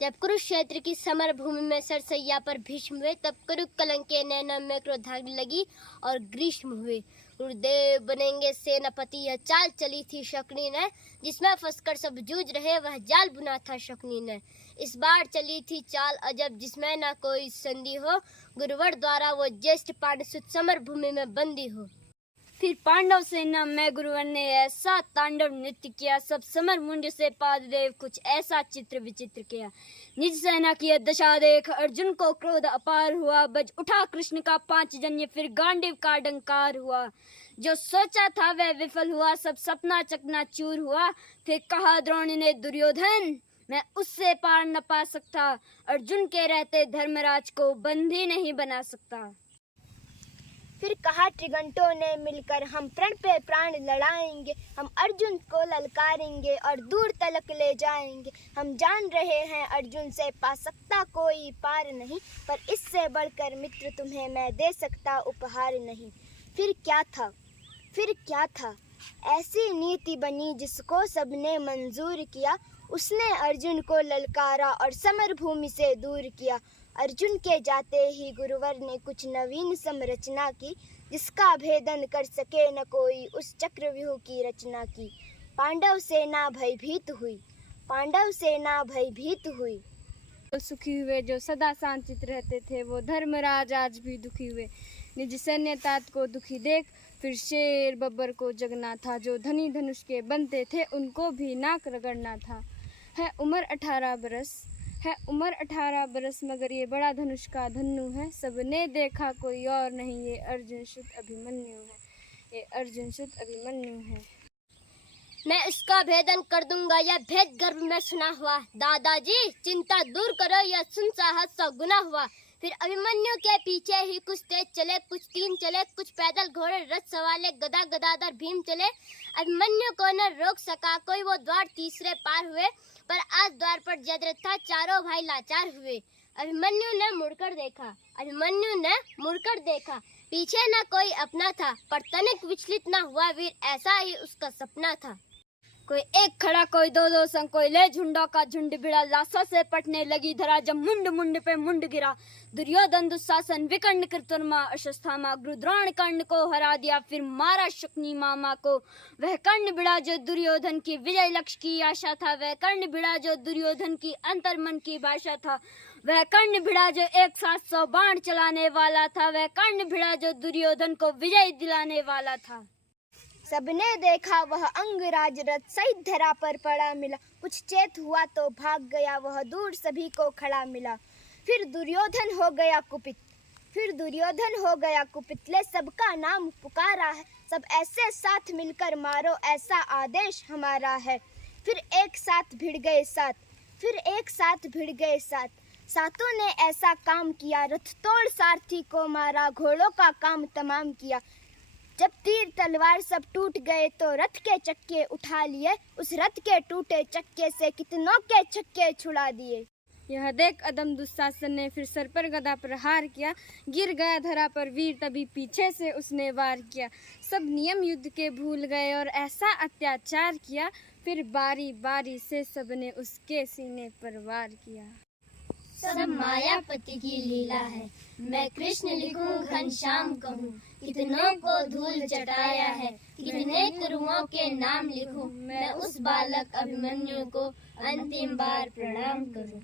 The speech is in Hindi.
जब कुरुक्षेत्र की समर भूमि में सरसैया पर भीष्म हुए, तब कुरु कलंक के नैनों में क्रोधाग्नि लगी और ग्रीष्म हुए। गुरुदेव बनेंगे सेनापति, यह चाल चली थी शकुनी ने, जिसमें फंसकर सब जूझ रहे वह जाल बुना था शकुनी ने। इस बार चली थी चाल अजब, जिसमें न कोई संधि हो, गुरुवर द्वारा वो ज्येष्ठ पांडुसुत समर भूमि में बंदी हो। फिर पांडव सेना में गुरुवर ने ऐसा तांडव नृत्य किया, सब समर मुंड से पाददेव कुछ ऐसा चित्र विचित्र किया। निज सेना की दशा देख अर्जुन को क्रोध अपार हुआ, बज उठा कृष्ण का पांचजन्य, फिर गांडीव का डंकार हुआ। जो सोचा था वह विफल हुआ, सब सपना चकनाचूर हुआ। फिर कहा द्रोण ने दुर्योधन, मैं उससे पार न पा सकता, अर्जुन के रहते धर्मराज को बंदी नहीं बना सकता। फिर कहा त्रिगंटों ने मिलकर, हम प्रण पे प्राण लड़ाएंगे, हम अर्जुन को ललकारेंगे और दूर तलक ले जाएंगे। हम जान रहे हैं अर्जुन से पा सकता कोई पार नहीं, पर इससे बढ़कर मित्र तुम्हें मैं दे सकता उपहार नहीं। फिर क्या था ऐसी नीति बनी जिसको सबने मंजूर किया, उसने अर्जुन को ललकारा और समर भूमि से दूर किया। अर्जुन के जाते ही गुरुवर ने कुछ नवीन संरचना की, जिसका भेदन कर सके न कोई, उस चक्रव्यूह की रचना की। पांडव सेना भयभीत हुई। तो सुखी हुए जो सदा शांतित रहते थे, वो धर्मराज आज भी दुखी हुए। निज सैन्य तात को दुखी देख फिर शेर बब्बर को जगना था, जो धनी धनुष के बनते थे उनको भी नाक रगड़ना था। है उम्र 18 बरस मगर ये बड़ा धनुष का धन्नु है, सबने देखा कोई और नहीं, ये अर्जुन सुत अभिमन्यु है। मैं इसका भेदन कर दूंगा, यह भेद गर्भ में सुना हुआ। दादाजी चिंता दूर करो, यह सुन साहस 100 गुना हुआ। फिर अभिमन्यु के पीछे ही कुछ तेज चले, कुछ तीन चले, कुछ पैदल घोड़े रथ सवाले, गदा गदाधर भीम चले। अभिमन्यु को न रोक सका कोई, वो द्वार तीसरे पार हुए, पर आज द्वार पर जयद्रथ था, चारों भाई लाचार हुए। अभिमन्यु ने मुड़कर देखा, पीछे न कोई अपना था, पर तनिक विचलित न हुआ वीर, ऐसा ही उसका सपना था। कोई एक खड़ा कोई दो संग, कोई ले झुंडों का झुंड भिड़ा, लाशों से पटने लगी धरा, जब मुंड पे मुंड गिरा। दुर्योधन दुशासन विकर्ण कृतवर्मा अश्वत्थामा, गुरु द्रोण कर्ण को हरा दिया, फिर मारा शकुनी मामा को। वह कर्ण भिड़ा जो दुर्योधन की विजय लक्ष्य की आशा था, वह कर्ण भिड़ा जो दुर्योधन की अंतर्मन की भाषा था। वह कर्ण भिड़ा जो एक साथ 100 बाण चलाने वाला था, वह कर्ण भिड़ा जो दुर्योधन को विजय दिलाने वाला था। सबने देखा वह अंगराज रथ सहित धरा पर पड़ा मिला, कुछ चेत हुआ तो भाग गया वह, दूर सभी को खड़ा मिला। फिर दुर्योधन हो गया कुपित, ले सबका नाम पुकारा है, सब ऐसे साथ मिलकर मारो, ऐसा आदेश हमारा है। फिर एक साथ भिड़ गए साथ, सातों ने ऐसा काम किया, रथ तोड़ सारथी को मारा, घोड़ों का काम तमाम किया। जब तीर तलवार सब टूट गए तो रथ के चक्के उठा लिए, उस रथ के टूटे चक्के से कितनों के चक्के छुड़ा दिए। यह देख अदम दुशासन ने फिर सर पर गदा प्रहार किया, गिर गया धरा पर वीर, तभी पीछे से उसने वार किया। सब नियम युद्ध के भूल गए और ऐसा अत्याचार किया, फिर बारी बारी से सबने उसके सीने पर वार किया। सब मायापति की लीला है, मैं कृष्ण लिखूं घनश्याम कहूँ, कितनों को धूल चटाया है, कितने गुरुओं के नाम लिखूं, मैं उस बालक अभिमन्यु को अंतिम बार प्रणाम करूं।